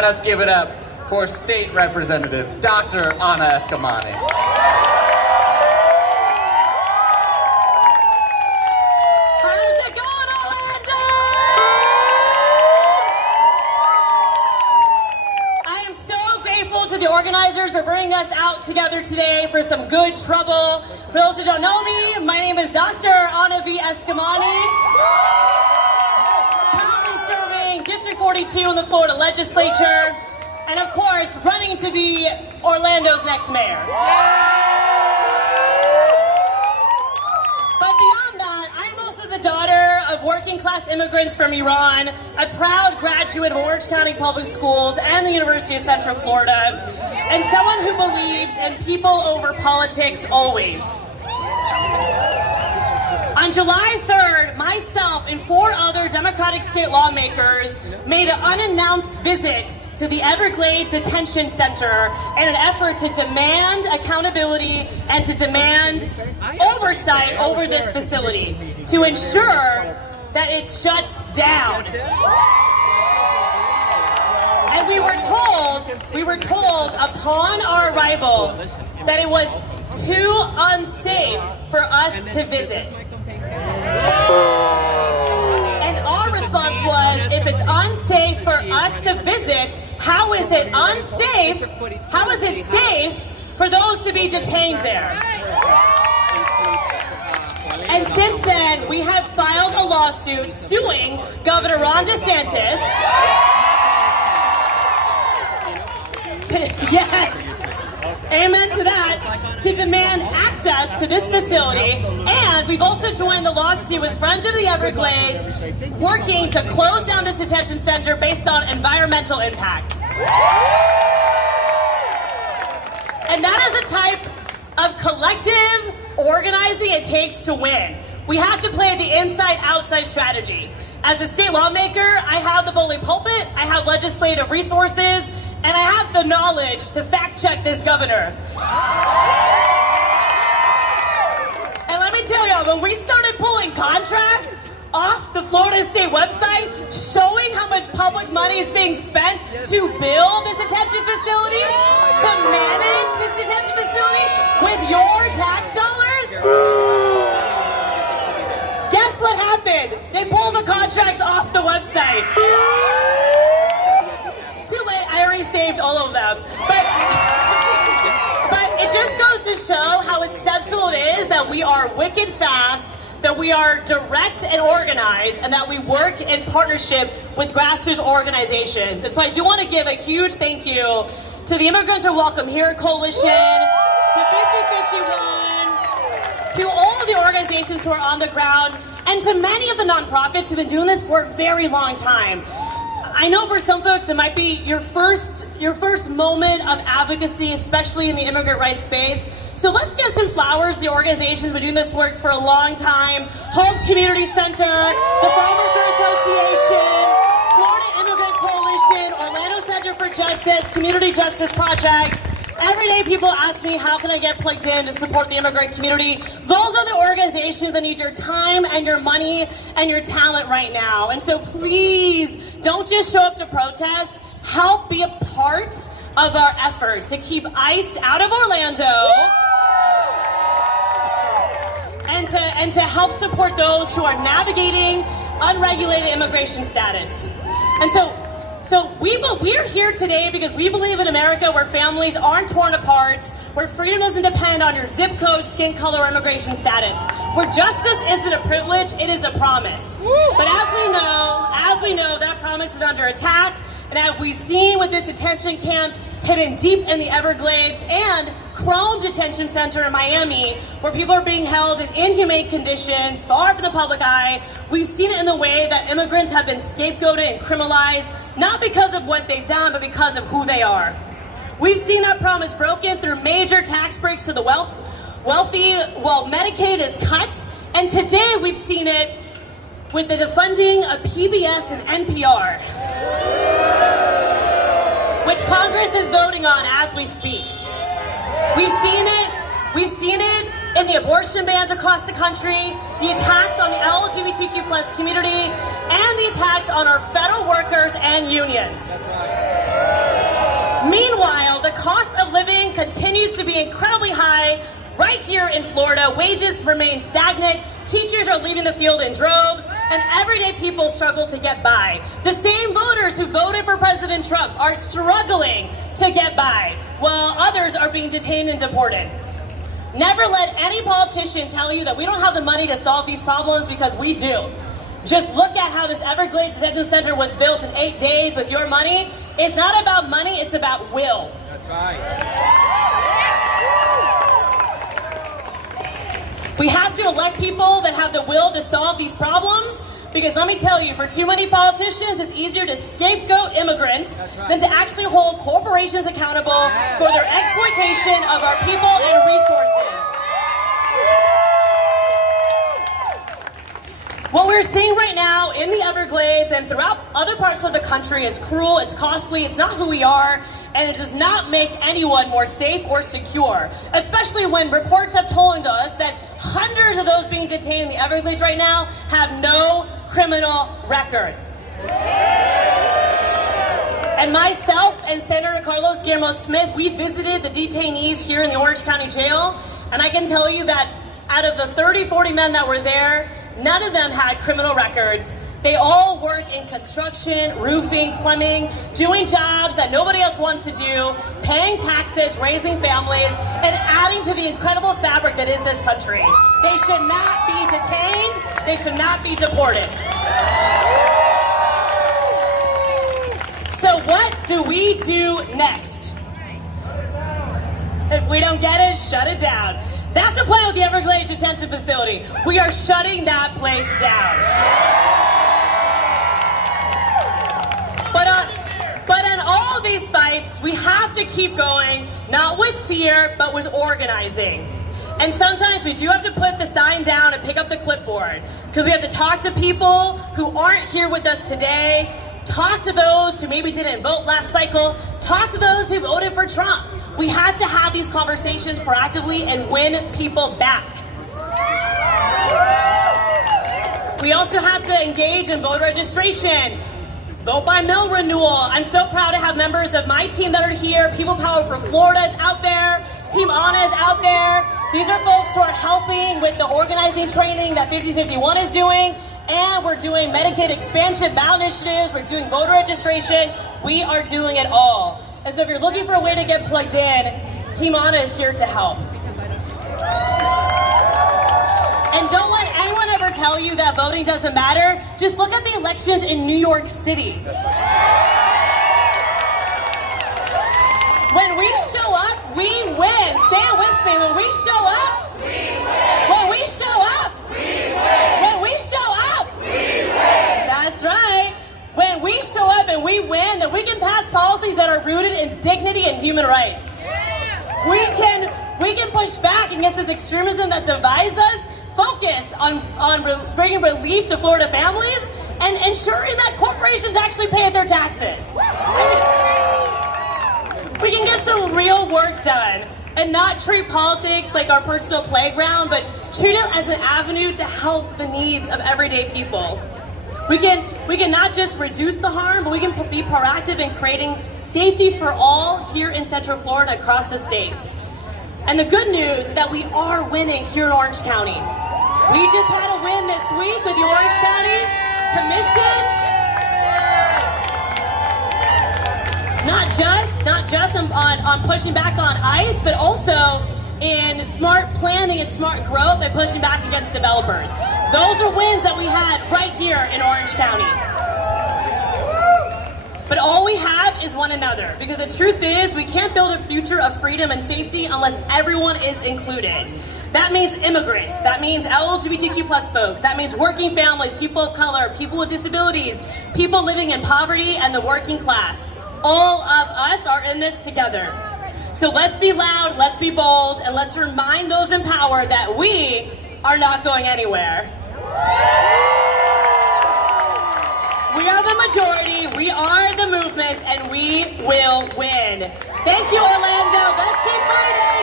Let us give it up for State Representative Dr. Ana Eskamani. How's it going, Orlando? I am so grateful to the organizers for bringing us out together today for some good trouble. For those who don't know me, my name is Dr. Ana V. Eskamani. District 42 in the Florida legislature, and of course, running to be Orlando's next mayor. But beyond that, I'm also the daughter of working class immigrants from Iran, a proud graduate of Orange County Public Schools and the University of Central Florida, and someone who believes in people over politics always. On July 3rd, myself and 4 other Democratic state lawmakers made an unannounced visit to the Everglades Detention Center in an effort to demand accountability and to demand oversight over this facility to ensure that it shuts down. And we were told upon our arrival that it was too unsafe for us to visit. And our response was, if it's unsafe for us to visit, how is it unsafe? How is it safe for those to be detained there? And since then, we have filed a lawsuit suing Governor Ron DeSantis. Yes. Amen to that, to demand access to this facility. And we've also joined the lawsuit with Friends of the Everglades, working to close down this detention center based on environmental impact. And that is the type of collective organizing it takes to win. We have to play the inside-outside strategy. As a state lawmaker, I have the bully pulpit, I have legislative resources, and I have the knowledge to fact-check this governor. And let me tell y'all, when we started pulling contracts off the Florida State website, showing how much public money is being spent to build this detention facility, to manage this detention facility with your tax dollars, guess what happened? They pulled the contracts off the website. I already saved all of them. But it just goes to show how essential it is that we are wicked fast, that we are direct and organized, and that we work in partnership with grassroots organizations. And so I do want to give a huge thank you to the Immigrants Are Welcome Here Coalition, the 5051, to all of the organizations who are on the ground, and to many of the nonprofits who've been doing this for a very long time. I know for some folks it might be your first moment of advocacy, especially in the immigrant rights space. So let's give some flowers to the organizations who've been doing this work for a long time. Hope Community Center, the Farm Worker Association, Florida Immigrant Coalition, Orlando Center for Justice, Community Justice Project. Every day people ask me, how can I get plugged in to support the immigrant community? Those are the organizations that need your time and your money and your talent right now. And so please, don't just show up to protest. Help be a part of our efforts to keep ICE out of Orlando and to help support those who are navigating unregulated immigration status. And so we're here today because we believe in America where families aren't torn apart, where freedom doesn't depend on your zip code, skin color, or immigration status, where justice isn't a privilege, it is a promise. But as we know, that promise is under attack, and as we've seen with this detention camp hidden deep in the Everglades and Chrome Detention Center in Miami, where people are being held in inhumane conditions, far from the public eye, we've seen it in the way that immigrants have been scapegoated and criminalized, not because of what they've done, but because of who they are. We've seen that promise broken through major tax breaks to the wealthy, while Medicaid is cut, and today we've seen it with the defunding of PBS and NPR, which Congress is voting on as we speak. We've seen it in the abortion bans across the country, the attacks on the LGBTQ plus community, and the attacks on our federal workers and unions. Meanwhile, the cost of living continues to be incredibly high. Right here in Florida, wages remain stagnant, teachers are leaving the field in droves, and everyday people struggle to get by. The same voters who voted for President Trump are struggling to get by, while others are being detained and deported. Never let any politician tell you that we don't have the money to solve these problems, because we do. Just look at how this Everglades Detention Center was built in 8 days with your money. It's not about money, it's about will. That's right. We have to elect people that have the will to solve these problems, because let me tell you, for too many politicians, it's easier to scapegoat immigrants than to actually hold corporations accountable for their exploitation of our people and resources. What we're seeing right now in the Everglades and throughout other parts of the country is cruel, it's costly, it's not who we are, and it does not make anyone more safe or secure, especially when reports have told us that hundreds of those being detained in the Everglades right now have no criminal record. And myself and Senator Carlos Guillermo Smith, we visited the detainees here in the Orange County Jail, and I can tell you that out of the 30, 40 men that were there, none of them had criminal records. They all work in construction, roofing, plumbing, doing jobs that nobody else wants to do, paying taxes, raising families, and adding to the incredible fabric that is this country. They should not be detained. They should not be deported. So what do we do next? If we don't get it, shut it down. That's the plan with the Everglades Detention Facility. We are shutting that place down. But on all these fights, we have to keep going, not with fear, but with organizing. And sometimes we do have to put the sign down and pick up the clipboard, because we have to talk to people who aren't here with us today, talk to those who maybe didn't vote last cycle, talk to those who voted for Trump. We have to have these conversations proactively and win people back. We also have to engage in voter registration. Vote by mail renewal. I'm so proud to have members of my team that are here. People Power for Florida is out there. Team Anna is out there. These are folks who are helping with the organizing training that 5051 is doing. And we're doing Medicaid expansion, ballot initiatives. We're doing voter registration. We are doing it all. And so if you're looking for a way to get plugged in, Team Anna is here to help. And don't let anyone ever tell you that voting doesn't matter. Just look at the elections in New York City. When we show up, we win. Say it with me. When we show up, we win. When we show up, we win. When we show up, we win. That's right. When we show up and we win, then we can pass policies that are rooted in dignity and human rights. We can push back against this extremism that divides us, focus on bringing relief to Florida families, and ensuring that corporations actually pay their taxes. We can get some real work done and not treat politics like our personal playground, but treat it as an avenue to help the needs of everyday people. We can not just reduce the harm, but we can be proactive in creating safety for all here in Central Florida across the state. And the good news is that we are winning here in Orange County. We just had a win this week with the Orange County Commission. Not just on pushing back on ICE, but also in smart planning and smart growth and pushing back against developers. Those are wins that we had right here in Orange County. But all we have is one another, because the truth is we can't build a future of freedom and safety unless everyone is included. That means immigrants, that means LGBTQ plus folks, that means working families, people of color, people with disabilities, people living in poverty, and the working class. All of us are in this together. So let's be loud, let's be bold, and let's remind those in power that we are not going anywhere. We are the majority, we are the movement, and we will win. Thank you, Orlando. Let's keep fighting.